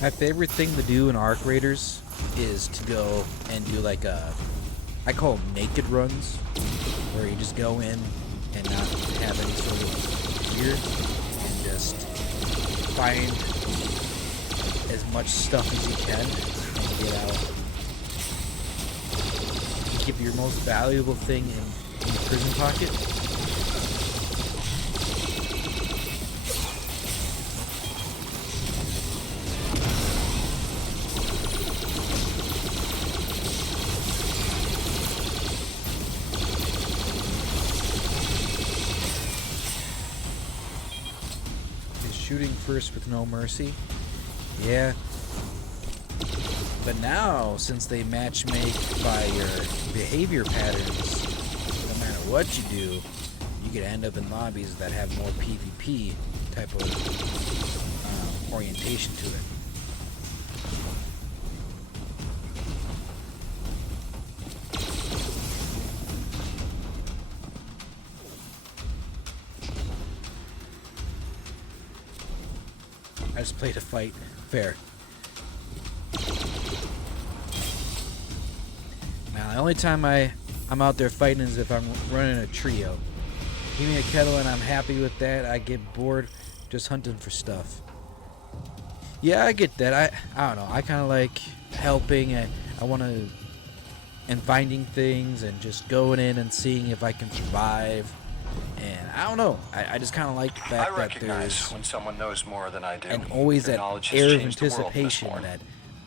My favorite thing to do in Arc Raiders is to go and do like I call them naked runs, where you just go in and not have any sort of gear and just find as much stuff as you can and get out. You keep your most valuable thing in your prison pocket. Shooting first with no mercy. Yeah. But now, since they matchmake by your behavior patterns, no matter what you do, you could end up in lobbies that have more PvP type of orientation to it. I just played a fight. Fair. Now, the only time I'm out there fighting is if I'm running a trio. Give me a kettle and I'm happy with that. I get bored just hunting for stuff. Yeah, I get that. I don't know. I kind of like helping. I want to... and finding things and just going in and seeing if I can survive. And I don't know. I just kind of like the fact that there's when someone knows more than I do. And always that air of anticipation that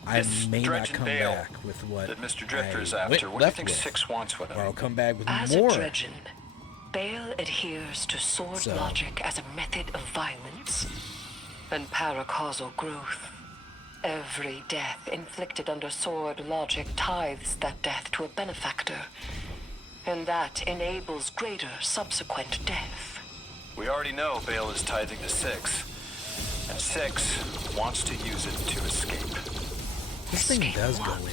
I may not come back with what that Mr. Drifter is after. What do you think Six wants with him? Or I'll come back with as more. As a Dredgen, Bale adheres to sword logic as a method of violence and paracausal growth. Every death inflicted under sword logic tithes that death to a benefactor. And that enables greater subsequent death. We already know Bale is tithing to Six, and Six wants to use it to escape. This thing does go in.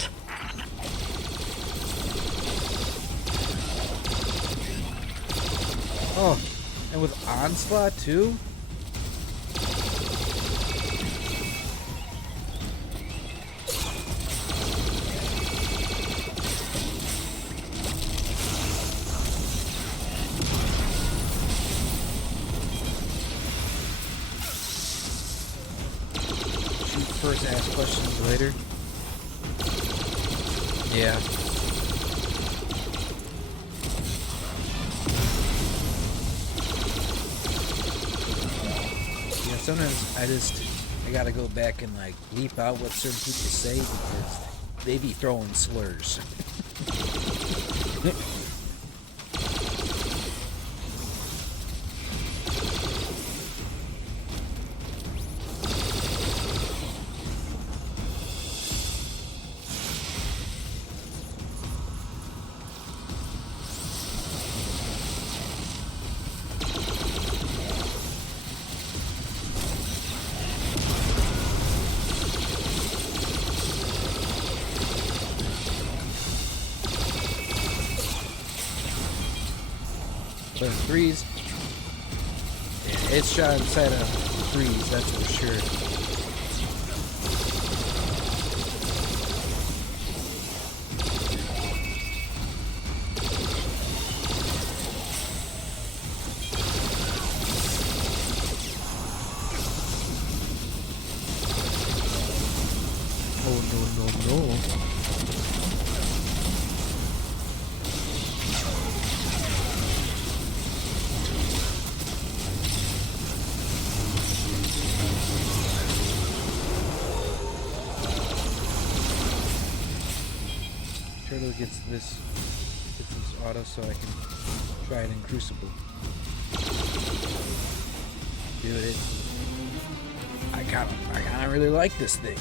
Oh, and with Onslaught too? First, ask questions later. Yeah. Yeah, sometimes I gotta go back and like leap out what certain people say because they be throwing slurs. So threes, yeah, it's shot inside of threes, that's for sure. Oh no. Turtle gets this auto so I can try it in Crucible. Dude, I kinda really like this thing.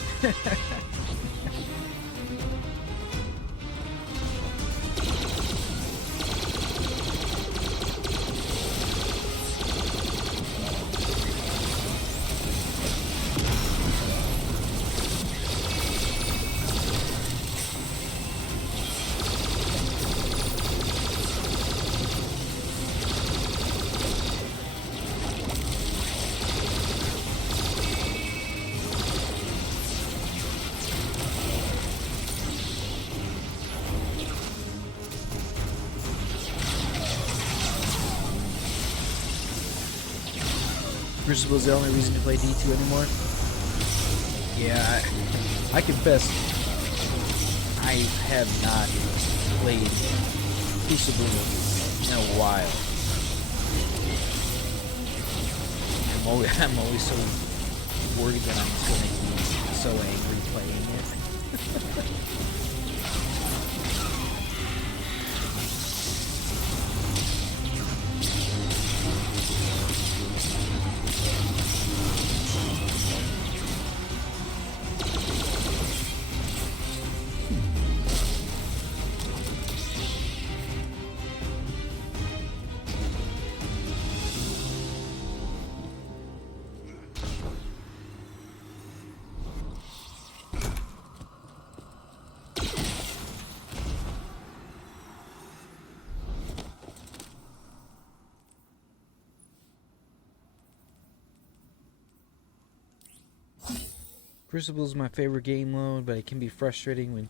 Crucible's the only reason to play D2 anymore. Yeah, I confess, I have not played Crucible in a while. I'm always so worried that I'm going to be so angry playing it. Crucible is my favorite game mode, but it can be frustrating when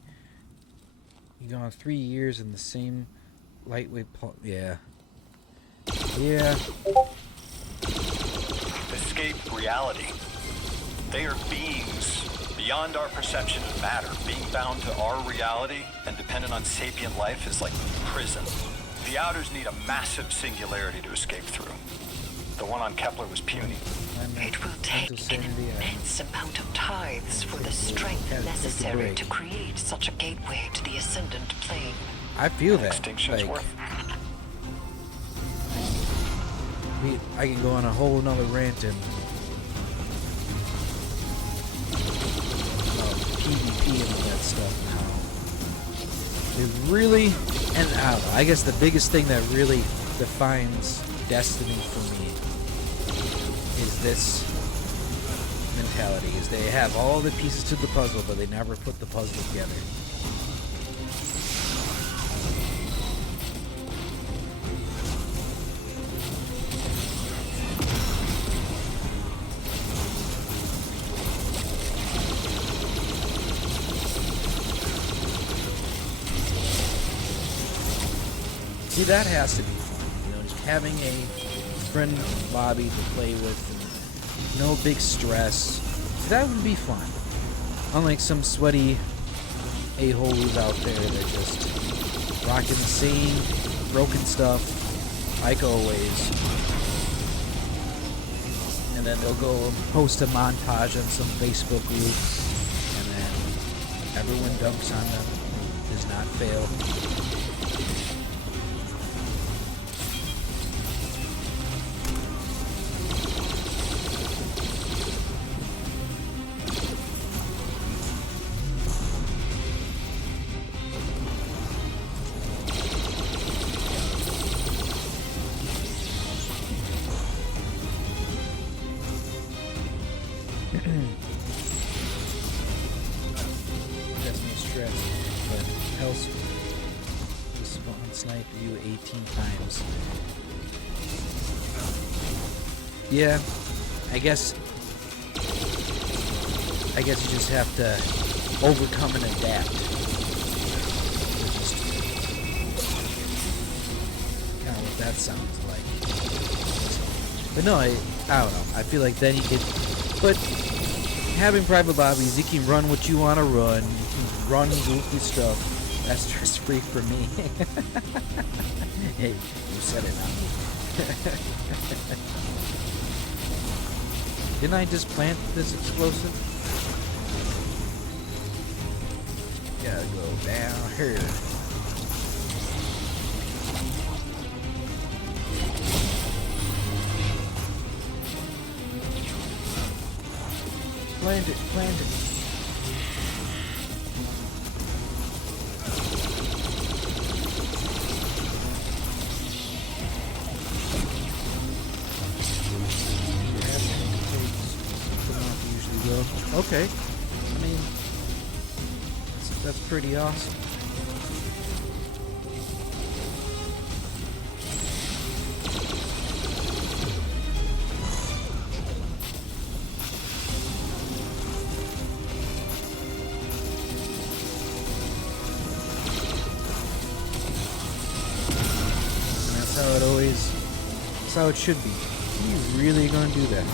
you go on 3 years in the same lightweight yeah. Escape reality. They are beings beyond our perception of matter. Being bound to our reality and dependent on sapient life is like prison. The Outers need a massive singularity to escape through. The one on Kepler was puny. It will take an immense amount of tithes for the strength necessary to create such a gateway to the ascendant plane. I feel that. Extinction's Like, worth. I can go on a whole nother rant and about PvP and all that stuff now. It really, and I don't know, I guess the biggest thing that really defines Destiny for me is this mentality, is they have all the pieces to the puzzle, but they never put the puzzle together. See, that has to be fun, you know, just having a friend Bobby to play with, and no big stress. That would be fun. Unlike some sweaty a-holes out there that just rocking the same broken stuff like always. And then they'll go post a montage on some Facebook group, and then everyone dumps on them. It does not fail. That's no stress, but else the spawn sniped you 18 times. Yeah, I guess you just have to overcome and adapt. Kind of what that sounds like. But no, I don't know. I feel like then you could, but having private lobbies, you can run what you want to run. You can run goofy stuff. That's stress-free for me. Hey, you said it, not me. Didn't I just plant this explosive? Gotta go down here. Plant it, plant it. Okay. I mean, that's pretty awesome. That's how it should be. Are you really gonna do that?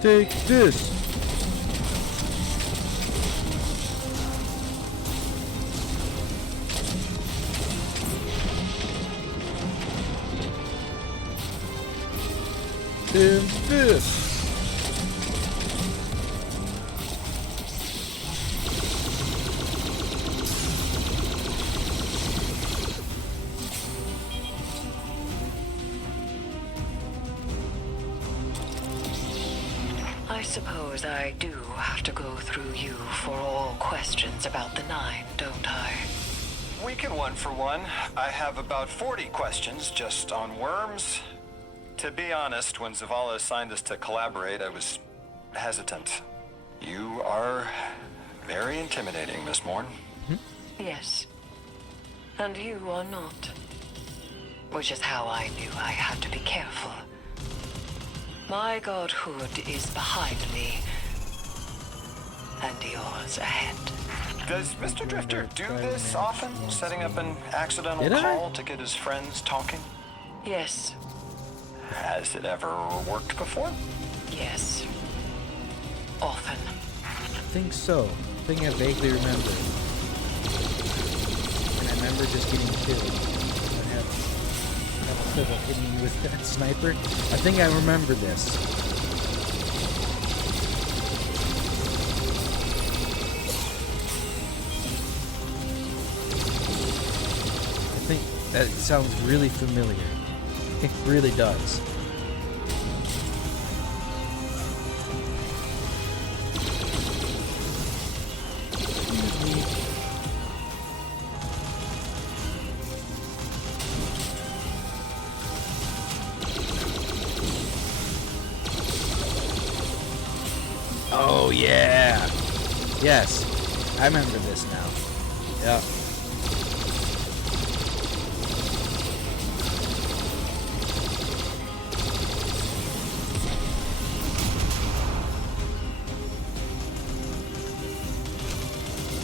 Take this. And this. I suppose I do have to go through you for all questions about the Nine, don't I? We can one for one. I have about 40 questions just on worms. To be honest, when Zavala assigned us to collaborate, I was hesitant. You are very intimidating, Miss Morn. Yes. And you are not. Which is how I knew I had to be careful. My godhood is behind me, and yours ahead. Does Mr. Drifter do this often? Setting up an accidental Did I? call to get his friends talking? Yes, Has it ever worked before? yes. Often. I think so. I think I vaguely remember. And I remember just getting killed. I have a clip of hitting you with that sniper. I think I remember this. I think that sounds really familiar. It really does. Oh yeah. Yes. I remember this now. Yeah.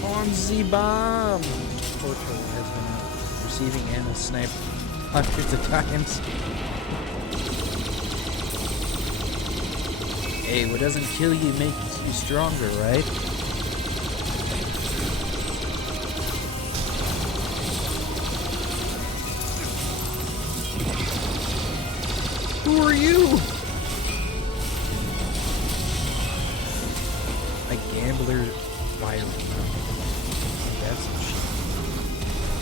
On the bomb. Portal has been receiving ammo snipe hundreds of times. Hey, what doesn't kill you makes you stronger, right? Who are you? A gambler virus. That's some shit.